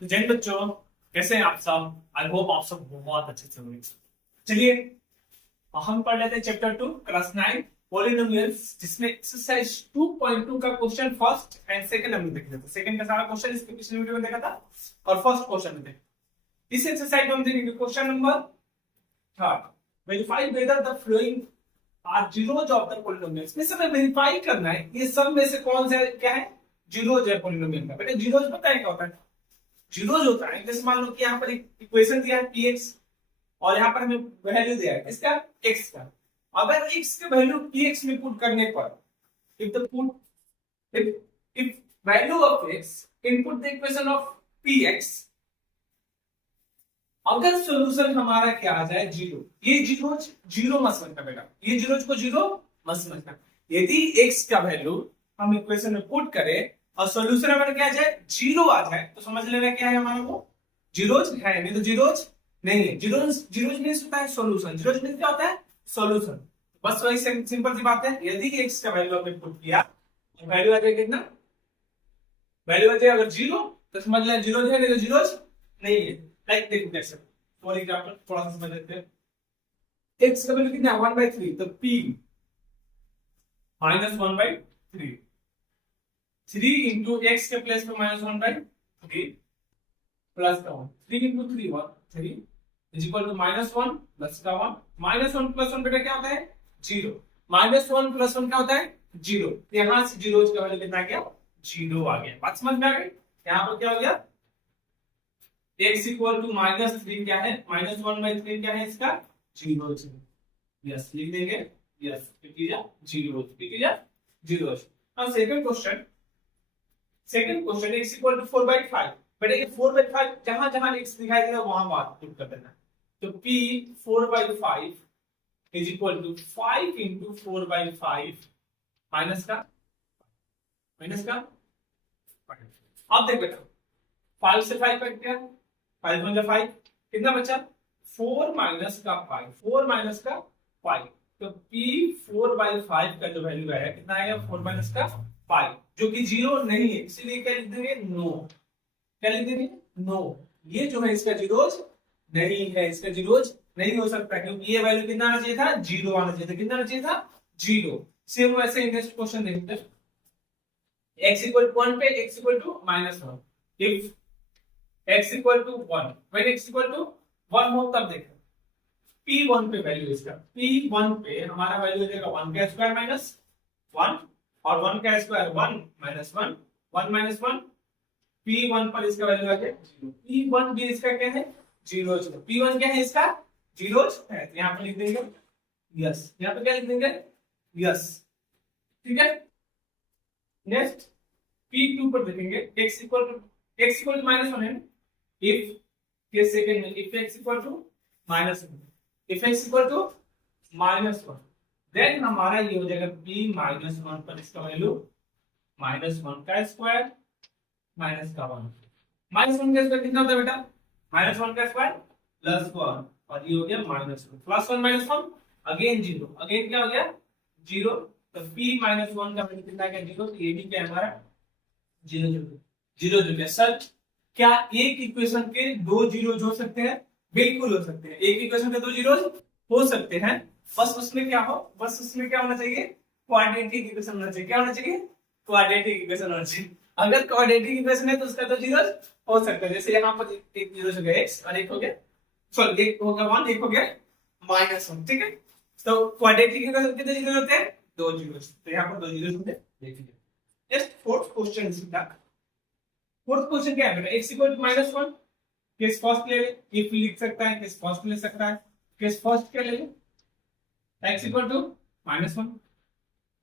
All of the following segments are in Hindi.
तो जय हिंद बच्चों, कैसे हैं आप सब? आई होप आप सब बहुत अच्छे से होंगे। चलिए हम पढ़ लेते हैं चैप्टर 2 क्लास 9 पॉलिनोमियल्स, जिसमें एक्सरसाइज 2.2 का क्वेश्चन फर्स्ट एंड सेकंड हम देख लेते हैं। सेकंड का सारा क्वेश्चन इसके पिछले वीडियो में देखा था और फर्स्ट क्वेश्चन में देखा। इस एक्सरसाइज में हम देखेंगे question number third, verify whether the following are zeros of the polynomials. में हमें वेरीफाई करना है ये सब में से कौन सा क्या है जीरोज है पॉलिनोमियल का। बेटा जीरोज पता है क्या होता है? जीरोज होता है जैसे मान लो कि यहाँ पर एक इक्वेशन दिया है px और यहाँ पर हमें वैल्यू दिया है इसका x का। अगर x के वैल्यू px में पुट करने पर if the put if value of x input the equation of px, अगर सॉल्यूशन हमारा क्या आ जाए जीरो, ये जीरोज जीरो मत समझना बेटा, ये जीरोज को जीरो मत समझना। यदि x का वैल्यू हम इक्वेशन में पुट करें और सॉल्यूशन हमारा क्या आ जाए जीरो आ जाए, तो समझ लेना क्या है हमारा वो जीरोज है, नहीं तो जीरोज नहीं है। जीरोज जीरोज मींस होता है सॉल्यूशन, जीरोज मींस क्या होता है सॉल्यूशन। बस वही सिंपल सी बात है। यदि x का वैल्यू हमने पुट किया, वैल्यू आ जाए कितना, वैल्यू आ जाए अगर जीरो तो समझ लें जीरोज है, नहीं तो जीरोज नहीं है। लाइक देखो कैसे, फॉर एग्जांपल थोड़ा सा समझ लेते हैं। x का वैल्यू कितना है 1/3, तो p -1/3, 3 इंटू एक्स के प्लेस पे -1/3 प्लस का 1, 3 into 3 1 3 is equal to -1 plus का 1, -1 प्लस 1 बेटा क्या होता है जीरो, -1 प्लस 1 क्या होता है जीरो। यहां से जीरो का वैल्यू कितना गया जीरो आ गया। बात समझ में आ गई? यहां पर क्या हो गया x इक्वल टू -3 क्या है -1/3 क्या है इसका जीरो। यस लिख देंगे, यस कीजिए जीरो, कीजिए जीरो। अब second question, second question x equal to 4/5। बेटा ये 4/5 जहां जहां x दिखाई देगा वहां बात पुट कर देना। तो p 4/5 is equal to 5 into 4/5 minus का अब देख बेटा 5 से 5 कट गया, 5 1 5 कितना बचा 4 माइनस का 5, 4 माइनस का 5, तो p 4/5 का जो वैल्यू आया कितना आएगा 4 माइनस का 5, जो कि जीरो नहीं है, इसीलिए क्या लिख देंगे नो। क्या लिख देंगे नो। ये जो है इसका जीरोज नहीं है, इसका जीरोज नहीं हो सकता क्योंकि ये वैल्यू कितना आना चाहिए था जीरो आना चाहिए था। कितना आना चाहिए था जीरो। सेम वैसे नेक्स्ट क्वेश्चन देखते हैं। x इक्वल टू 1 पे x equal to -1, if x equal to 1 when x equal to 1 हो तब देखो p1 पे वैल्यू इसका, p1 पे हमारा वैल्यू हो जाएगा 1 का स्क्वायर माइनस 1 और 1 का स्क्वायर 1 माइनस 1 1 माइनस 1, p1 पर इसका वैल्यू आ गया 0। p1 भी इसका क्या है जीरो, p1 क्या है इसका जीरो है, तो यहां पर लिख देंगे यस। यहां पे क्या लिख देंगे यस, ठीक है। नेक्स्ट p2 पर देखेंगे x इक्वल टू -1 है। इफ के सेकंड में if x equal to -1, if x equal to -1 then हमारा ये हो जाएगा p -1 पर इसका वैल्यू -1 का स्क्वायर माइनस का 1, -1 का स्क्वायर कितना होता है बेटा -1 का स्क्वायर प्लस 1 और ये हो गया -1 प्लस 1 -1 अगेन जीरो, अगेन क्या हो गया जीरो। तो p -1 का वैल्यू कितना गया जीरो, तो ये भी क्या है हमारा zero zero zero zero. Sir क्या एक इक्वेशन के दो जीरोज हो सकते हैं? बिल्कुल हो सकते हैं, एक इक्वेशन के दो जीरोज हो सकते हैं। बस उसमें क्या हो, बस उसमें क्या होना चाहिए क्वाड्रेटिक इक्वेशन होना चाहिए। क्या होना चाहिए क्वाड्रेटिक इक्वेशन होना चाहिए। अगर क्वाड्रेटिक इक्वेशन है तो उसका दो जीरोज हो सकता है। जैसे यहाँ पर एक जीरो हो गया x और एक हो गया सॉरी एक हो गया 1 एक हो गया -1, ठीक है। तो क्वाड्रेटिक इक्वेशन कितने जीरो होते हैं दो जीरो, तो यहाँ पर दो जीरो होते हैं। देखिए नेक्स्ट फोर्थ क्वेश्चन इसका, फोर्थ क्वेश्चन क्या है बेटा x equal to -1 case first ले ले, इफ लिख सकता है केस फर्स्ट ले सकता है। केस फर्स्ट क्या ले ले x equal to -1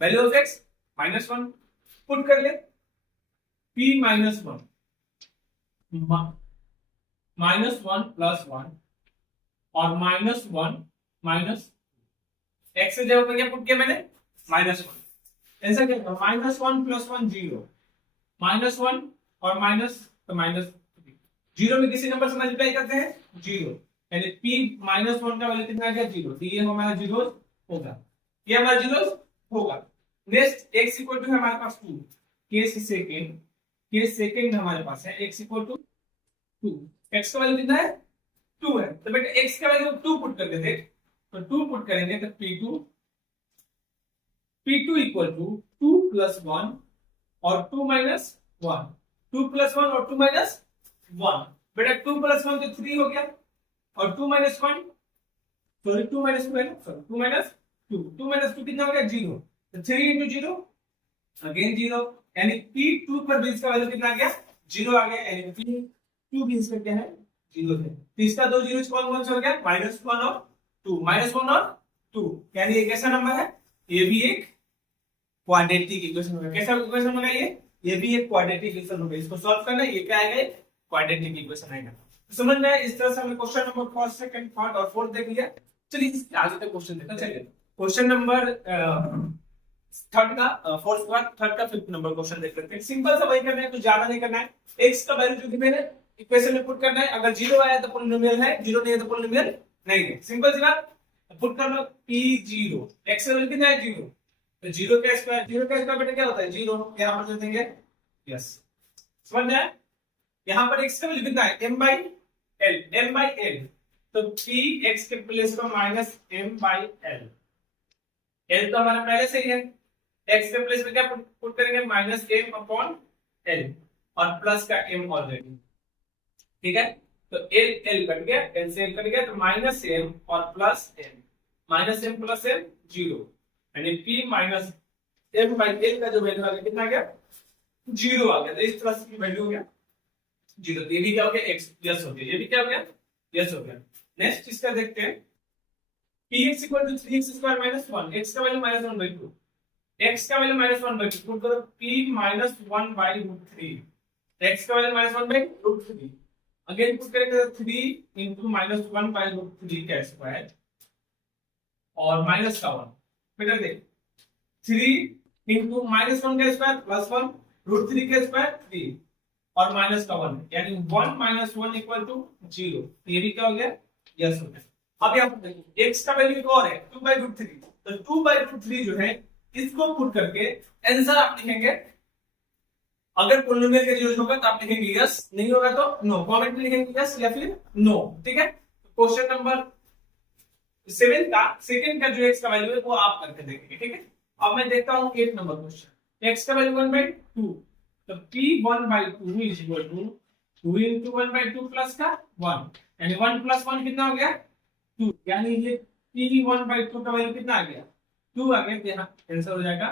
value of x -1 put कर ले p -1 -1 प्लस 1 और -1 माइनस x से जब क्या पुट किया मैंने -1, ऐसा क्या -1 प्लस 1 जीरो, -1 और माइनस तो माइनस जीरो में किसी नंबर से मल्टीप्लाई करते हैं जीरो, यानी p -1 का वैल्यू कितना आ गया जीरो, तो ये हमारा जीरो होगा, ये हमारा जीरो होगा। नेक्स्ट x इक्वल टू है हमारे पास 2, केस सेकंड हमारे पास है x इक्वल टू 2, x का वैल्यू कितना है 2 है, तो बेटा x का वैल्यू 2 पुट कर देते, तो 2 पुट करेंगे तो P2 इक्वल टू 2 प्लस 1 और 2 माइनस 1, 2 प्लस 1 और 2 माइनस 1, बेटा 2 प्लस 1 तो 3 हो गया और 2 माइनस 1 सॉरी 2 माइनस 2 है ना, सॉरी 2 माइनस 2 कितना हो गया 0, तो 3 इंटू 0 अगेन 0, यानी P2 पर भी इसका वैल्यू कितना आ गया 0 आ गया, यानी P2 भी इसका क्या है 0 है। तो इसका दो जीरो कौन से हो गया -1 और 2, -1 और 2, यानी ये कैसा नंबर है, ये भी एक क्वाड्रेटिक इक्वेशन होगा। कैसा इक्वेशन होगा ये भी एक क्वाड्रेटिक इक्वेशन होगा। इसको सॉल्व करना है, ये क्या आएगा क्वाड्रेटिक इक्वेशन आएगा। तो समझ में इस तरह से हमने question number first second third और फोर्थ देख लिया। चलिए इसके आगे तक क्वेश्चन देखते हैं। चलिए क्वेश्चन नंबर थर्ड का फोर्थ का थर्ड का फिफ्थ नंबर क्वेश्चन देख लेते हैं। सिंपल सा वही करना है, कुछ ज्यादा नहीं करना है। x का वैल्यू जो गिवन है इक्वेशन में पुट करना है, अगर 0 आया तो पॉलिनोमियल है, 0 नहीं है तो पॉलिनोमियल नहीं है। सिंपल सी बात, पुट कर लो P0, x का वैल्यू कितना है 0, तो 0 का स्क्वायर बेटा क्या होता है 0, यहां पर दे देंगे यस, समझ में आया। यहां पर x का वैल्यू कितना है m/l, तो px के प्लेस पर -m/l, l तो हमारा पहले से ही है, x के प्लेस पे क्या पुट करेंगे -m/l और प्लस का m ऑलरेडी, ठीक है। तो l कट गया, l से l कट गया, तो -m और प्लस m प्लस m 0, यानी p माइनस m/l का जो वैल्यू आ गया कितना आ गया 0 आ गया। तो इस तरह से वैल्यू हो गया 0, ये भी क्या हो गया x यस हो गया, ये भी क्या हो गया यस हो गया। नेक्स्ट इसका देखते हैं, px 3x² - 1, x का वैल्यू -1/2, x का वैल्यू -1/2 पुट करो p -1/√3, x का वैल्यू -1/√3, अगेन पुट करेंगे 3 into -1/√3 का स्क्वायर और माइनस का 1, बेटा देख 3 into -1 का स्क्वायर प्लस 1 √3 का स्क्वायर 3 और माइनस का 1, यानी 1 - 1 = 0, ये भी क्या हो गया यस हो गया। अब यहाँ पर देखिए x का वैल्यू एक और है 2/√3, तो 2/√3 जो है इसको पुट करके आंसर आप लिखेंगे, अगर पॉलिनोमियल का जीरो होगा तो आप लिखेंगे यस, नहीं होगा तो नो, कमेंट में लिखेंगे यस या फिर नो, ठीक है। क्वेश्चन नंबर 7 का सेकंड का जो x का वैल्यू है वो आप करके देखेंगे, ठीक है। अब मैं देखता हूं 8 नंबर क्वेश्चन, x का वैल्यू 1/2, तो p 1/2 is equal to 2 into 1/2 plus का 1, यानी 1 + 1 कितना हो गया 2, यानी ये p 1/2 का वैल्यू कितना आ गया 2 आ गया, यहाँ आंसर हो जाएगा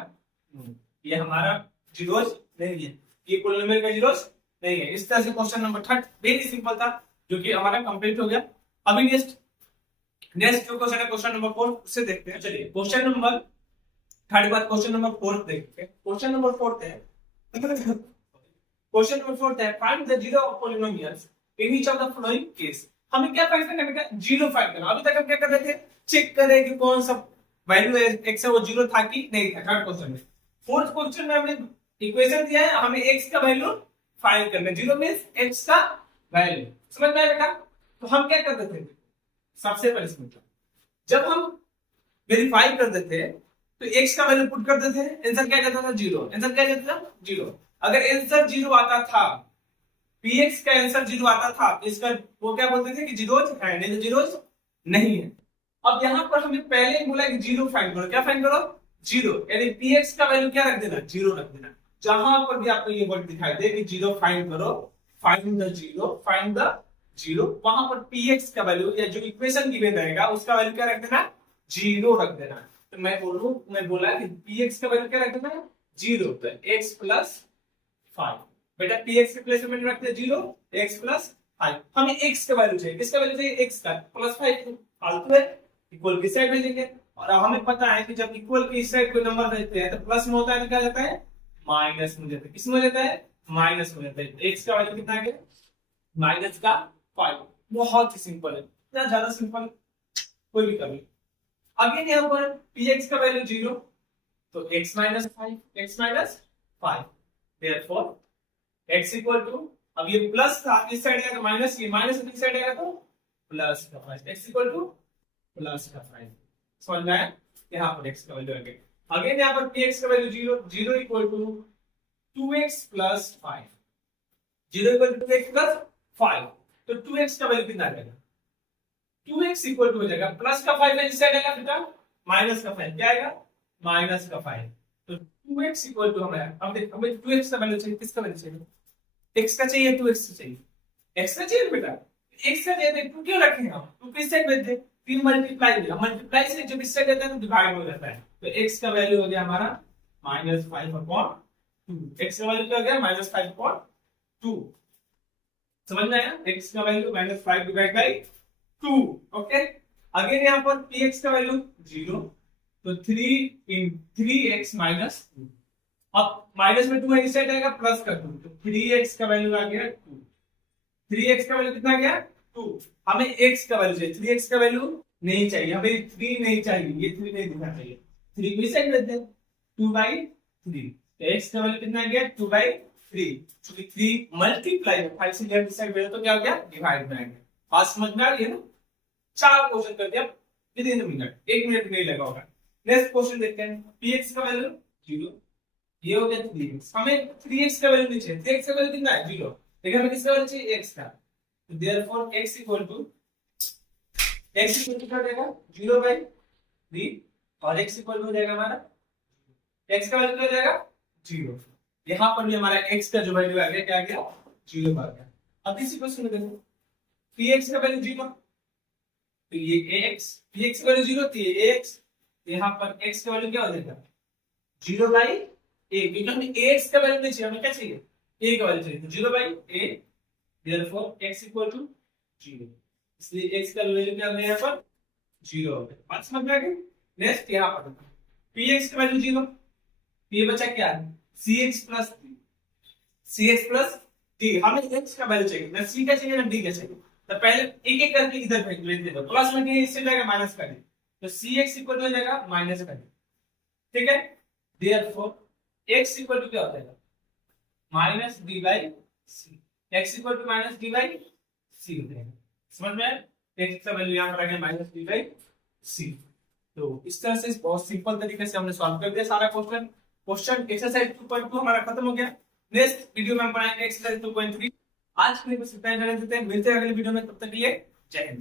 ये हमारा जीरोस नहीं है, ये पॉलिनोमियल का जीरोस नहीं है। इस तरह से क्वेश्चन नंबर 3 वेरी सिंपल था, जो कि हमारा कंप्लीट हो गया। अभी नेक्स्ट जो क्वेश्चन है क्वेश्चन नंबर 4 उससे देखते हैं। चलिए क्वेश्चन नंबर 3 बाद क्वेश्चन नंबर 4 देखते हैं। क्वेश्चन नंबर 4 है क्वेश्चन नंबर 4 है find the zero of polynomials in each of the following case. हमें क्या फाइंड करना है, जीरो फाइंड करना। अभी तक हम क्या कर रहे थे, चेक कर रहे कि कौन सा वैल्यू x है वो जीरो था कि नहीं था, थर्ड क्वेश्चन में। फोर्थ क्वेश्चन में हमने इक्वेशन दिया है, हमें x का वैल्यू फाइंड करना है, जीरो मींस x का वैल्यू, समझ में आया बेटा। तो हम क्या करते थे, सबसे पहले समझो, जब हम वेरीफाई करते थे तो x का वैल्यू पुट करते थे, आंसर क्या जाता था जीरो, आंसर क्या जाता था जीरो। अगर आंसर जीरो आता था, px का आंसर जीरो आता था, इसका वो क्या बोलते थे कि जीरोज है, नहीं तो जीरोज नहीं है। अब यहां पर हमें पहले ही बोला कि जीरो फाइंड करो, क्या फाइंड करो जीरो, यानी px का वैल्यू क्या रख देना जीरो रख देना। जहां पर भी आपको ये वर्ड दिखाई दे कि जीरो फाइंड करो, फाइंड द जीरो, वहां पर px का वैल्यू या जो इक्वेशन गिवन रहेगा उसका वैल्यू क्या रख देना जीरो रख देना। तो मैं बोला कि px का वैल्यू क्या रख देना जीरो, तो x + 5, बेटा px के प्लेस में रखते हैं जीरो, x + 5। हमें x का वैल्यू चाहिए, किसका वैल्यू चाहिए x का, +5 फालतू है, इक्वल की साइड भेजेंगे। और हमें पता है कि जब इक्वल की साइड कोई नंबर रहते हैं तो प्लस में होता है तो क्या जाता है माइनस में जाता है, किस में जाता है माइनस में जाता है। x का वैल्यू कितना आ गया -5, बहुत ही सिंपल है, इतना ज्यादा सिंपल कोई भी कर ले। अगेन यहाँ पर px का वैल्यू जीरो, तो x - 5 therefore x = अब ये प्लस था इस साइड का, माइनस ये माइनस इस साइड आएगा तो प्लस का 5, x = प्लस का 5, समझ में आया। यहाँ पर x का वैल्यू आ गया। अगेन यहाँ पर px का value zero, zero = 2x + 5, 0 = 2x + 5, तो 2x का वैल्यू कितना आ जाएगा, 2x इक्वल टू हो जाएगा प्लस का 5 इस साइड आएगा बेटा, माइनस का 5 क्या आएगा, माइनस का 5। तो 2x इक्वल टू हमें, अब देख हमें 2x का वैल्यू चाहिए, किसका वैल्यू चाहिए, x का चाहिए, 2x का चाहिए, x का चाहिए बेटा, x का चाहिए तो 2 क्यों रखेंगे हम, 2 किस साइड भेज दे, 3 मल्टीप्लाई दिया, मल्टीप्लाई से जब इस साइड आता है तो डिवाइड हो जाता है, तो x का वैल्यू हो गया हमारा -5/2, x का वैल्यू क्या हो गया -5/2, समझ में आया, x का value -5 divide by 2, okay. Again यहाँ पर px का वैल्यू 0, तो 3x माइनस 2, अब माइनस में 2 इस साइड आएगा प्लस का 2, तो 3x का वैल्यू आ गया 2, 3x का वैल्यू कितना गया 2, हमें x का वैल्यू चाहिए, 3x का वैल्यू नहीं चाहिए, हमें 3 नहीं चाहिए, ये 3 नहीं दिखना चाहिए, 3 को इस साइड रख दे, 2/3, तो x का वैल्यू कितना गया 2/3, क्योंकि 3 मल्टीप्लाई 5 से लेफ्ट साइड भेजा तो क्या हो गया डिवाइड में आ गया, बात समझ में आ गई ना। 4 क्वेश्चन कर दिया विद इन मिनट, 1 मिनट नहीं लगा होगा। नेक्स्ट क्वेश्चन देखते हैं, px का वैल्यू 0, ये हो गया 3x, हमें 3x का वैल्यू नहीं चाहिए, 3x का वैल्यू कितना है 0, लेकिन हमें किसका वैल्यू चाहिए x का, तो देयरफॉर x इक्वल टू क्या हो जाएगा 0/3, और x इक्वल हो जाएगा हमारा, x का वैल्यू क्या हो जाएगा 0, यहां पर भी हमारा x का जो वैल्यू आ गया क्या आ गया 0 आ गया। अब इसी क्वेश्चन में देखो px का वैल्यू 0, तो ये ax, px का वैल्यू 0 तो ये ax, यहाँ पर x का वैल्यू क्या हो जाएगा 0/a, क्योंकि हमें ax का वैल्यू नहीं चाहिए, हमें क्या चाहिए a का वैल्यू चाहिए, तो 0/a, therefore x equal to 0, इसलिए x का वैल्यू क्या हो गया यहाँ पर 0 हो गया, बात समझ में आ गई। नेक्स्ट यहाँ पर px का वैल्यू 0, ये बचा क्या है cx plus d, cx plus d, हमें x का वैल्यू चाहिए, ना c का चाहिए ना d का चाहिए, तो पहले एक एक करके इधर भेज दो, प्लस में इससे जाएगा माइनस का d, तो cx इक्वल हो जाएगा माइनस का d, ठीक है, देयरफॉर x इक्वल टू क्या हो जाएगा -d/c, x equal to -d/c हो जाएगा, समझ में आया, x का वैल्यू यहां पर आ गया -d/c। तो इस तरह से बहुत सिंपल तरीके से हमने सॉल्व कर दिया सारा क्वेश्चन एक्सरसाइज 2.2 हमारा खत्म हो गया। नेक्स्ट वीडियो में हम पढ़ाएंगे एक्सरसाइज 2.3। आज के लिए बस इतना ही, मिलते हैं अगले वीडियो में, तब तक के लिए जय हिंद।